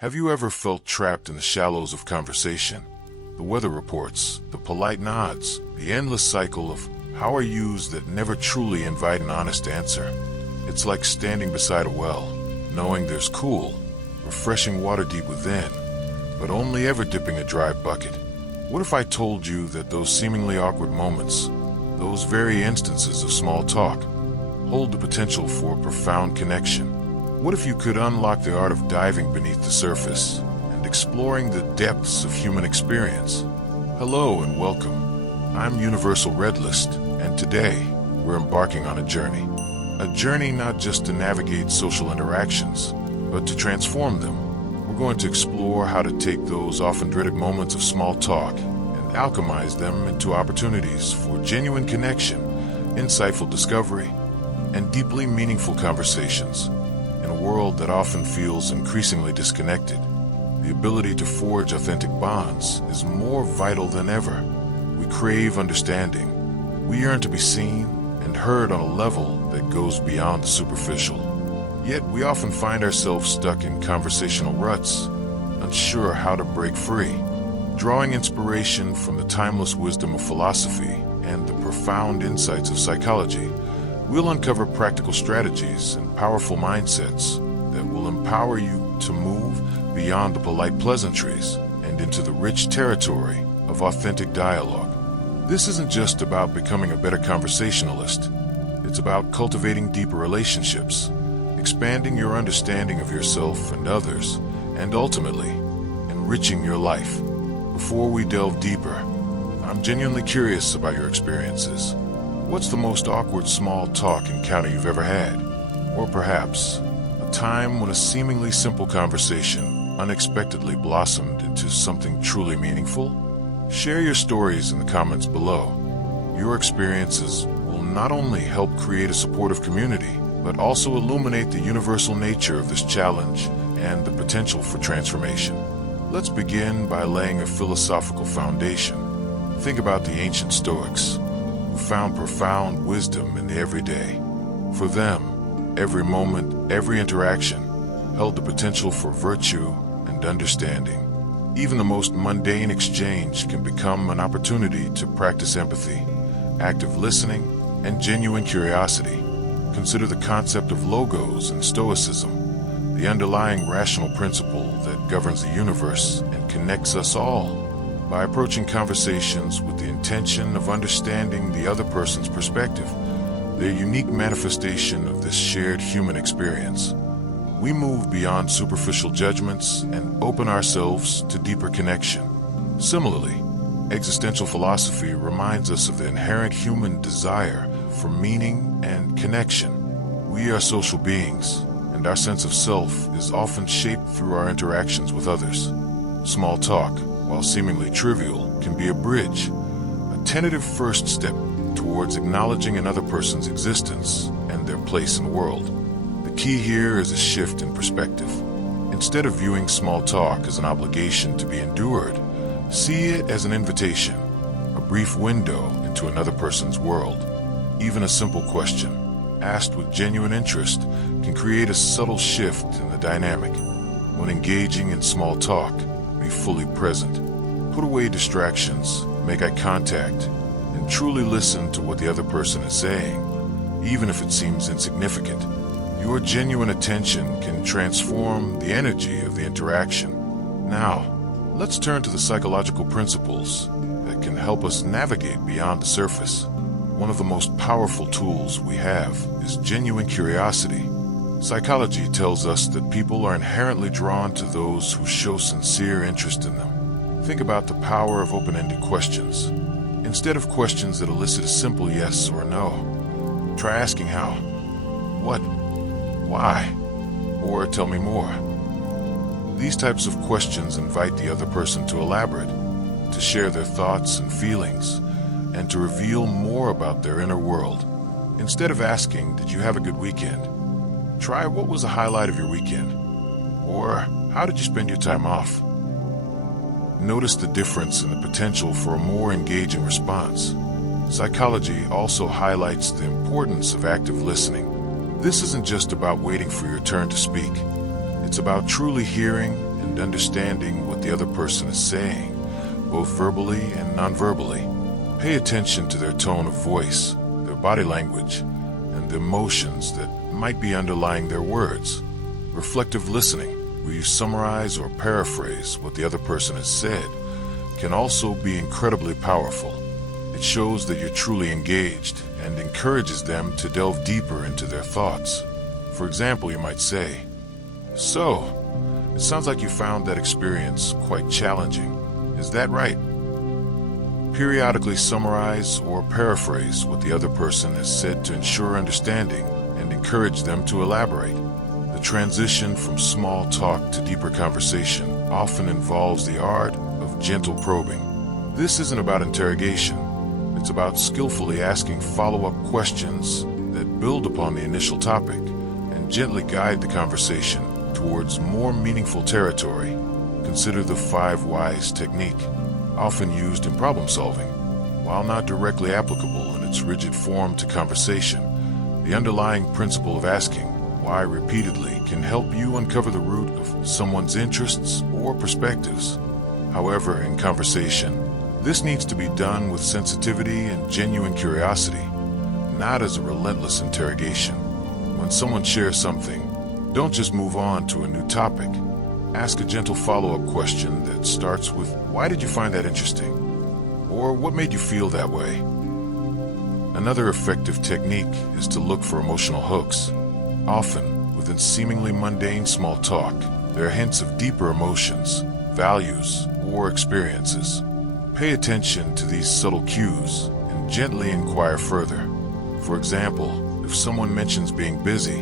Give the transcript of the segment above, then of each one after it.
Have you ever felt trapped in the shallows of conversation? The weather reports, the polite nods, the endless cycle of how are yous that never truly invite an honest answer. It's like standing beside a well, knowing there's cool, refreshing water deep within, but only ever dipping a dry bucket. What if I told you that those seemingly awkward moments, those very instances of small talk, hold the potential for profound connection? What if you could unlock the art of diving beneath the surface and exploring the depths of human experience? Hello and welcome. I'm Universal Redlist, and today we're embarking on a journey. A journey not just to navigate social interactions, but to transform them. We're going to explore how to take those often dreaded moments of small talk and alchemize them into opportunities for genuine connection, insightful discovery, and deeply meaningful conversations. In a world that often feels increasingly disconnected, the ability to forge authentic bonds is more vital than ever. We crave understanding. We yearn to be seen and heard on a level that goes beyond the superficial. Yet we often find ourselves stuck in conversational ruts, unsure how to break free. Drawing inspiration from the timeless wisdom of philosophy and the profound insights of psychology, we'll uncover practical strategies and powerful mindsets that will empower you to move beyond the polite pleasantries and into the rich territory of authentic dialogue. This isn't just about becoming a better conversationalist. It's about cultivating deeper relationships, expanding your understanding of yourself and others, and ultimately, enriching your life. Before we delve deeper, I'm genuinely curious about your experiences. What's the most awkward small talk encounter you've ever had? Or perhaps, a time when a seemingly simple conversation unexpectedly blossomed into something truly meaningful? Share your stories in the comments below. Your experiences will not only help create a supportive community, but also illuminate the universal nature of this challenge and the potential for transformation. Let's begin by laying a philosophical foundation. Think about the ancient Stoics, who found profound wisdom in the everyday. For them, every moment, every interaction held the potential for virtue and understanding. Even the most mundane exchange can become an opportunity to practice empathy, active listening, and genuine curiosity. Consider the concept of logos in Stoicism, the underlying rational principle that governs the universe and connects us all. By approaching conversations with the intention of understanding the other person's perspective, their unique manifestation of this shared human experience, we move beyond superficial judgments and open ourselves to deeper connection. Similarly, existential philosophy reminds us of the inherent human desire for meaning and connection. We are social beings, and our sense of self is often shaped through our interactions with others. Small talk, while seemingly trivial, can be a bridge, a tentative first step towards acknowledging another person's existence and their place in the world. The key here is a shift in perspective. Instead of viewing small talk as an obligation to be endured, see it as an invitation, a brief window into another person's world. Even a simple question, asked with genuine interest, can create a subtle shift in the dynamic. When engaging in small talk, be fully present. Put away distractions, make eye contact, and truly listen to what the other person is saying, even if it seems insignificant. Your genuine attention can transform the energy of the interaction. Now, let's turn to the psychological principles that can help us navigate beyond the surface. One of the most powerful tools we have is genuine curiosity. Psychology tells us that people are inherently drawn to those who show sincere interest in them. Think about the power of open-ended questions. Instead of questions that elicit a simple yes or no, try asking how, what, why, or tell me more. These types of questions invite the other person to elaborate, to share their thoughts and feelings, and to reveal more about their inner world. Instead of asking, "Did you have a good weekend?" try, "What was the highlight of your weekend?" Or, "How did you spend your time off?" Notice the difference in the potential for a more engaging response. Psychology also highlights the importance of active listening. This isn't just about waiting for your turn to speak. It's about truly hearing and and understanding what the other person is saying, both verbally and non-verbally. Pay attention to their tone of voice, their body language, and the emotions that might be underlying their words. Reflective listening, where you summarize or paraphrase what the other person has said, can also be incredibly powerful. It shows that you're truly engaged and encourages them to delve deeper into their thoughts. For example, you might say, "So, it sounds like you found that experience quite challenging. Is that right?" Periodically summarize or paraphrase what the other person has said to ensure understanding and encourage them to elaborate. The transition from small talk to deeper conversation often involves the art of gentle probing. This isn't about interrogation. It's about skillfully asking follow-up questions that build upon the initial topic and gently guide the conversation towards more meaningful territory. Consider the 5 whys technique, often used in problem solving. While not directly applicable in its rigid form to conversation, the underlying principle of asking why repeatedly can help you uncover the root of someone's interests or perspectives. However, in conversation, this needs to be done with sensitivity and genuine curiosity, not as a relentless interrogation. When someone shares something, don't just move on to a new topic. Ask a gentle follow-up question that starts with, "Why did you find that interesting?" Or "What made you feel that way?" Another effective technique is to look for emotional hooks. Often, within seemingly mundane small talk, there are hints of deeper emotions, values, or experiences. Pay attention to these subtle cues and gently inquire further. For example, if someone mentions being busy,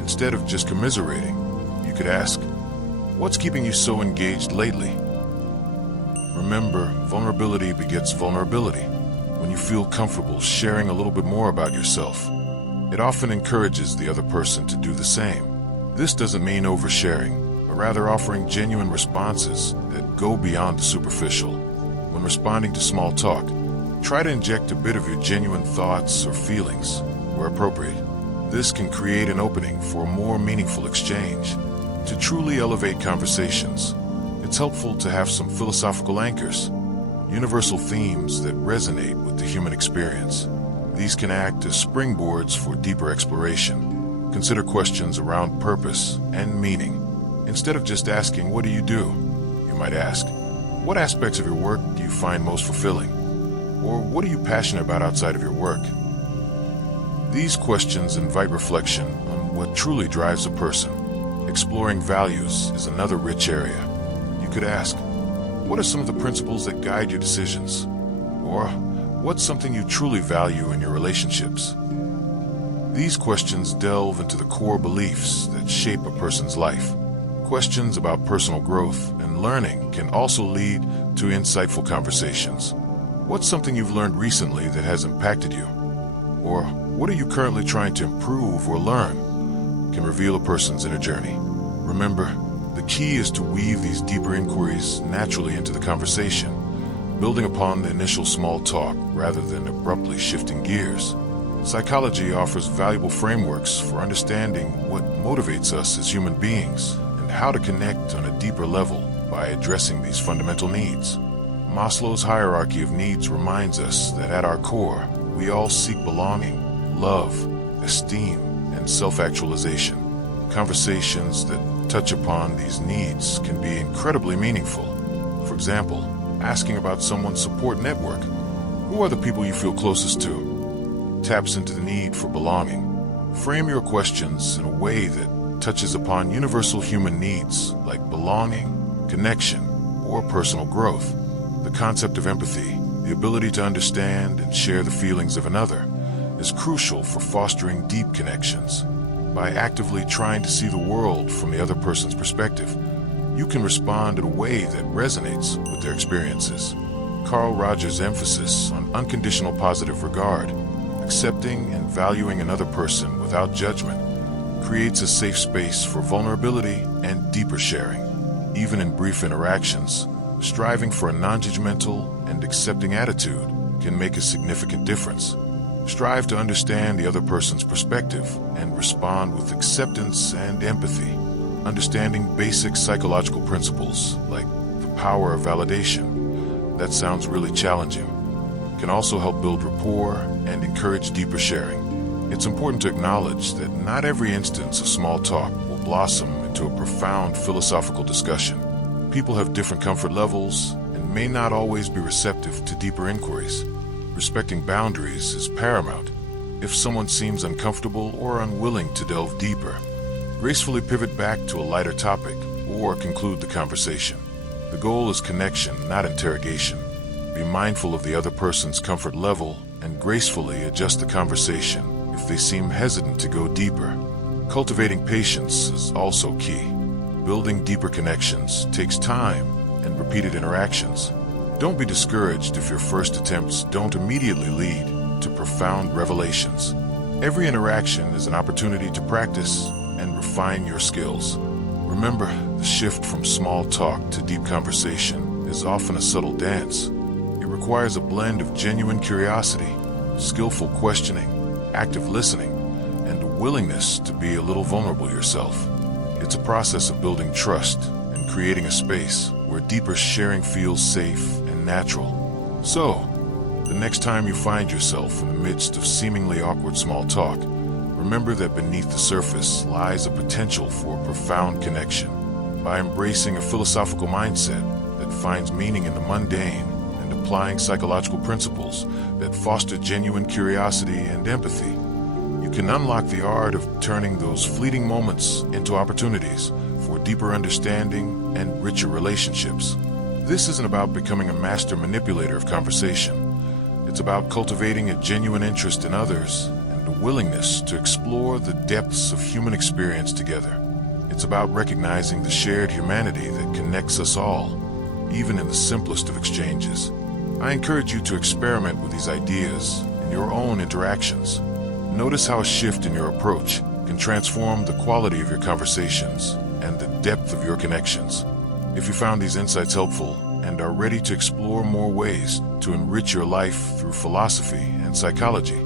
instead of just commiserating, you could ask, "What's keeping you so engaged lately?" Remember, vulnerability begets vulnerability. When you feel comfortable sharing a little bit more about yourself, it often encourages the other person to do the same. This doesn't mean oversharing, but rather offering genuine responses that go beyond the superficial. When responding to small talk, try to inject a bit of your genuine thoughts or feelings, where appropriate. This can create an opening for a more meaningful exchange. To truly elevate conversations, it's helpful to have some philosophical anchors, universal themes that resonate with the human experience. These can act as springboards for deeper exploration. Consider questions around purpose and meaning. Instead of just asking, "What do?" you might ask, "What aspects of your work do you find most fulfilling?" Or "What are you passionate about outside of your work?" These questions invite reflection on what truly drives a person. Exploring values is another rich area. You could ask, "What are some of the principles that guide your decisions?" Or, "What's something you truly value in your relationships?" These questions delve into the core beliefs that shape a person's life. Questions about personal growth and learning can also lead to insightful conversations. What's something you've learned recently that has impacted you? Or, what are you currently trying to improve or learn? Can reveal a person's inner journey. Remember, the key is to weave these deeper inquiries naturally into the conversation, building upon the initial small talk rather than abruptly shifting gears. Psychology offers valuable frameworks for understanding what motivates us as human beings and how to connect on a deeper level by addressing these fundamental needs. Maslow's hierarchy of needs reminds us that at our core, we all seek belonging, love, esteem, and self-actualization. Conversations that touch upon these needs can be incredibly meaningful. For example, asking about someone's support network. Who are the people you feel closest to? Taps into the need for belonging. Frame your questions in a way that touches upon universal human needs like belonging, connection, or personal growth. The concept of empathy, the ability to understand and share the feelings of another, is crucial for fostering deep connections. By actively trying to see the world from the other person's perspective, you can respond in a way that resonates with their experiences. Carl Rogers' emphasis on unconditional positive regard, accepting and valuing another person without judgment, creates a safe space for vulnerability and deeper sharing. Even in brief interactions, striving for a non-judgmental and accepting attitude can make a significant difference. Strive to understand the other person's perspective and respond with acceptance and empathy. Understanding basic psychological principles, like the power of validation, that sounds really challenging, can also help build rapport and encourage deeper sharing. It's important to acknowledge that not every instance of small talk will blossom into a profound philosophical discussion. People have different comfort levels and may not always be receptive to deeper inquiries. Respecting boundaries is paramount. If someone seems uncomfortable or unwilling to delve deeper, gracefully pivot back to a lighter topic or conclude the conversation. The goal is connection, not interrogation. Be mindful of the other person's comfort level and gracefully adjust the conversation if they seem hesitant to go deeper. Cultivating patience is also key. Building deeper connections takes time and repeated interactions. Don't be discouraged if your first attempts don't immediately lead to profound revelations. Every interaction is an opportunity to practice and refine your skills. Remember, the shift from small talk to deep conversation is often a subtle dance. It requires a blend of genuine curiosity, skillful questioning, active listening, and a willingness to be a little vulnerable yourself. It's a process of building trust and creating a space where deeper sharing feels safe and natural. So, the next time you find yourself in the midst of seemingly awkward small talk, remember that beneath the surface lies a potential for profound connection. By embracing a philosophical mindset that finds meaning in the mundane and applying psychological principles that foster genuine curiosity and empathy, you can unlock the art of turning those fleeting moments into opportunities for deeper understanding and richer relationships. This isn't about becoming a master manipulator of conversation. It's about cultivating a genuine interest in others and a willingness to explore the depths of human experience together. It's about recognizing the shared humanity that connects us all, even in the simplest of exchanges. I encourage you to experiment with these ideas in your own interactions. Notice how a shift in your approach can transform the quality of your conversations and the depth of your connections. If you found these insights helpful and are ready to explore more ways to enrich your life through philosophy and psychology,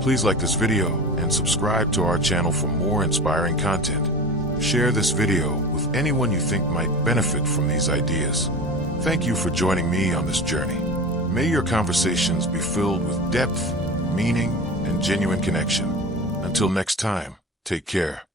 please like this video and subscribe to our channel for more inspiring content. Share this video with anyone you think might benefit from these ideas. Thank you for joining me on this journey. May your conversations be filled with depth, meaning, and genuine connection. Until next time, take care.